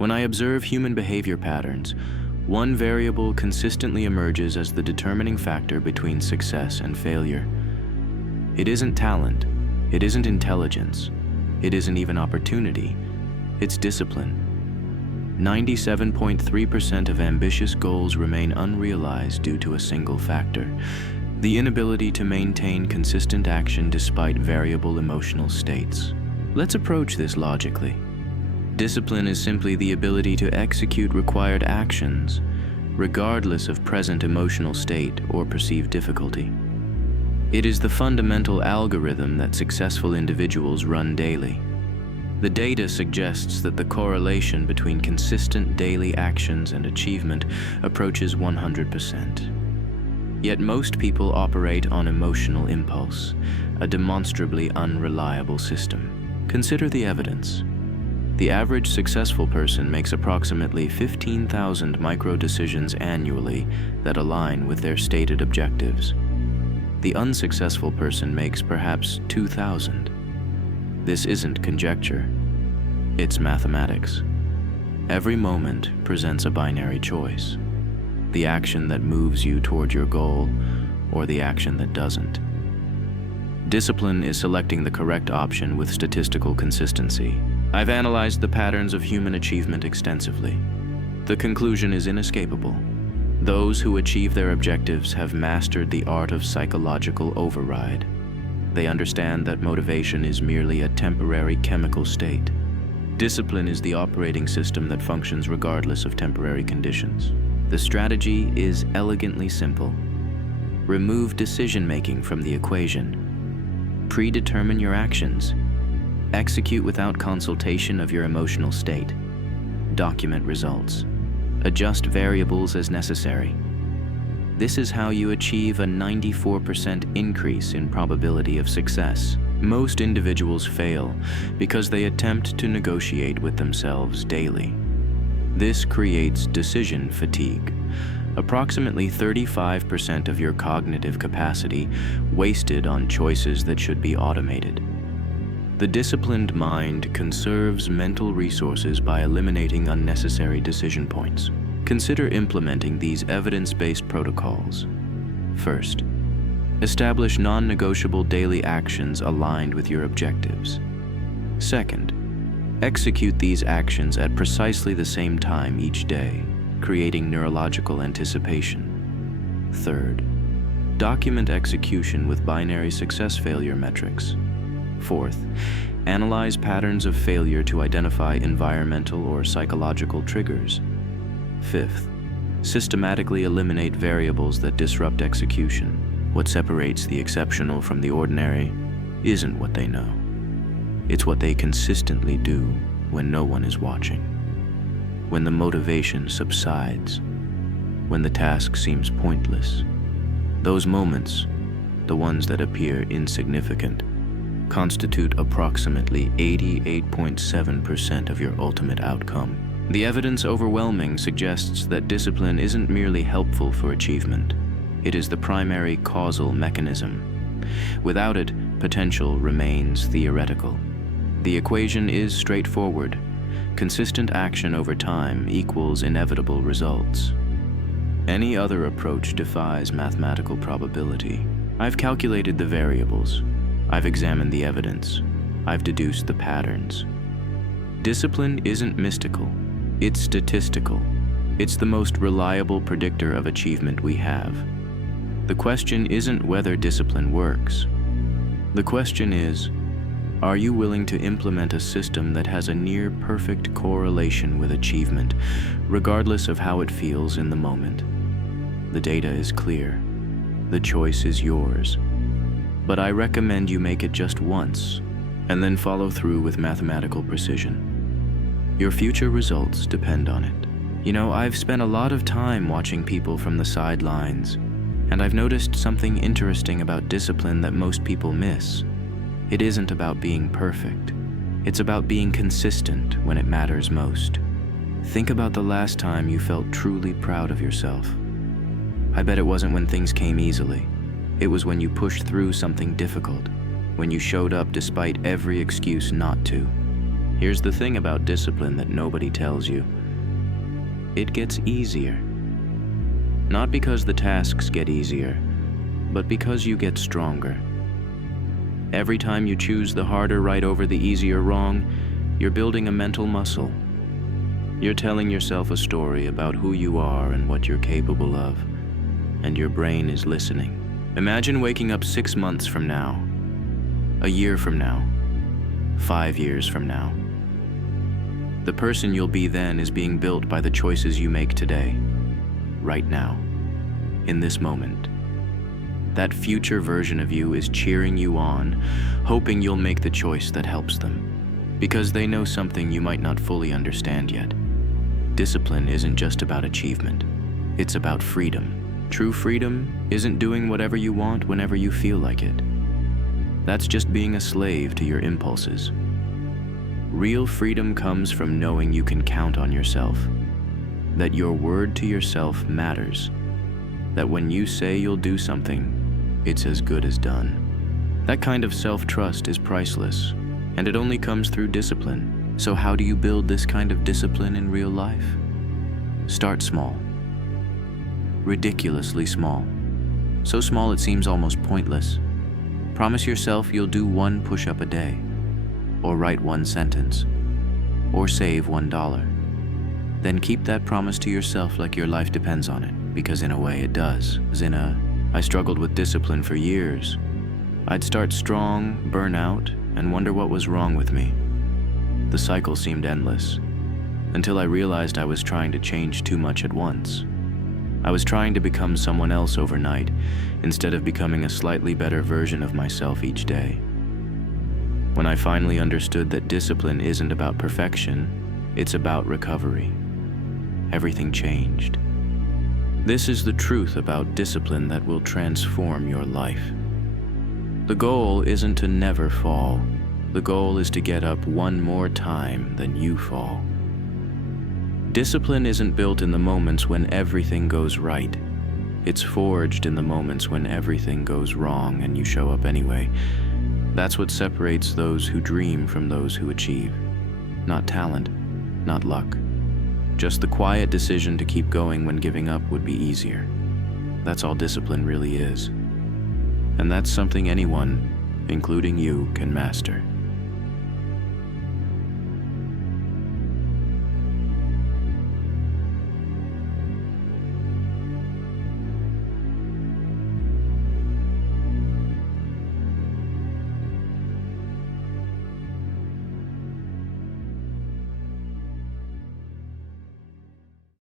When I observe human behavior patterns, one variable consistently emerges as the determining factor between success and failure. It isn't talent, it isn't intelligence, it isn't even opportunity, it's discipline. 97.3% of ambitious goals remain unrealized due to a single factor: the inability to maintain consistent action despite variable emotional states. Let's approach this logically. Discipline is simply the ability to execute required actions, regardless of present emotional state or perceived difficulty. It is the fundamental algorithm that successful individuals run daily. The data suggests that the correlation between consistent daily actions and achievement approaches 100%. Yet most people operate on emotional impulse, a demonstrably unreliable system. Consider the evidence. The average successful person makes approximately 15,000 micro-decisions annually that align with their stated objectives. The unsuccessful person makes perhaps 2,000. This isn't conjecture, it's mathematics. Every moment presents a binary choice: the action that moves you toward your goal, or the action that doesn't. Discipline is selecting the correct option with statistical consistency. I've analyzed the patterns of human achievement extensively. The conclusion is inescapable. Those who achieve their objectives have mastered the art of psychological override. They understand that motivation is merely a temporary chemical state. Discipline is the operating system that functions regardless of temporary conditions. The strategy is elegantly simple. Remove decision-making from the equation. Predetermine your actions. Execute without consultation of your emotional state. Document results. Adjust variables as necessary. This is how you achieve a 94% increase in probability of success. Most individuals fail because they attempt to negotiate with themselves daily. This creates decision fatigue. Approximately 35% of your cognitive capacity wasted on choices that should be automated. The disciplined mind conserves mental resources by eliminating unnecessary decision points. Consider implementing these evidence-based protocols. First, establish non-negotiable daily actions aligned with your objectives. Second, execute these actions at precisely the same time each day, creating neurological anticipation. Third, document execution with binary success-failure metrics. Fourth, analyze patterns of failure to identify environmental or psychological triggers. Fifth, systematically eliminate variables that disrupt execution. What separates the exceptional from the ordinary isn't what they know. It's what they consistently do when no one is watching. When the motivation subsides, when the task seems pointless. Those moments, the ones that appear insignificant, constitute approximately 88.7% of your ultimate outcome. The evidence overwhelming suggests that discipline isn't merely helpful for achievement. It is the primary causal mechanism. Without it, potential remains theoretical. The equation is straightforward. Consistent action over time equals inevitable results. Any other approach defies mathematical probability. I've calculated the variables. I've examined the evidence. I've deduced the patterns. Discipline isn't mystical. It's statistical. It's the most reliable predictor of achievement we have. The question isn't whether discipline works. The question is, are you willing to implement a system that has a near-perfect correlation with achievement, regardless of how it feels in the moment? The data is clear. The choice is yours. But I recommend you make it just once, and then follow through with mathematical precision. Your future results depend on it. You know, I've spent a lot of time watching people from the sidelines, and I've noticed something interesting about discipline that most people miss. It isn't about being perfect. It's about being consistent when it matters most. Think about the last time you felt truly proud of yourself. I bet it wasn't when things came easily. It was when you pushed through something difficult, when you showed up despite every excuse not to. Here's the thing about discipline that nobody tells you. It gets easier. Not because the tasks get easier, but because you get stronger. Every time you choose the harder right over the easier wrong, you're building a mental muscle. You're telling yourself a story about who you are and what you're capable of, and your brain is listening. Imagine waking up 6 months from now, a year from now, 5 years from now. The person you'll be then is being built by the choices you make today, right now, in this moment. That future version of you is cheering you on, hoping you'll make the choice that helps them, because they know something you might not fully understand yet. Discipline isn't just about achievement, it's about freedom. True freedom isn't doing whatever you want whenever you feel like it. That's just being a slave to your impulses. Real freedom comes from knowing you can count on yourself, that your word to yourself matters, that when you say you'll do something, it's as good as done. That kind of self-trust is priceless, and it only comes through discipline. So how do you build this kind of discipline in real life? Start small. Ridiculously small. So small it seems almost pointless. Promise yourself you'll do 1 push-up a day, or write 1 sentence, or save $1. Then keep that promise to yourself like your life depends on it, because in a way it does. I struggled with discipline for years. I'd start strong, burn out, and wonder what was wrong with me. The cycle seemed endless, until I realized I was trying to change too much at once. I was trying to become someone else overnight, instead of becoming a slightly better version of myself each day. When I finally understood that discipline isn't about perfection, it's about recovery, everything changed. This is the truth about discipline that will transform your life. The goal isn't to never fall. The goal is to get up 1 more time than you fall. Discipline isn't built in the moments when everything goes right. It's forged in the moments when everything goes wrong and you show up anyway. That's what separates those who dream from those who achieve. Not talent, not luck. Just the quiet decision to keep going when giving up would be easier. That's all discipline really is. And that's something anyone, including you, can master.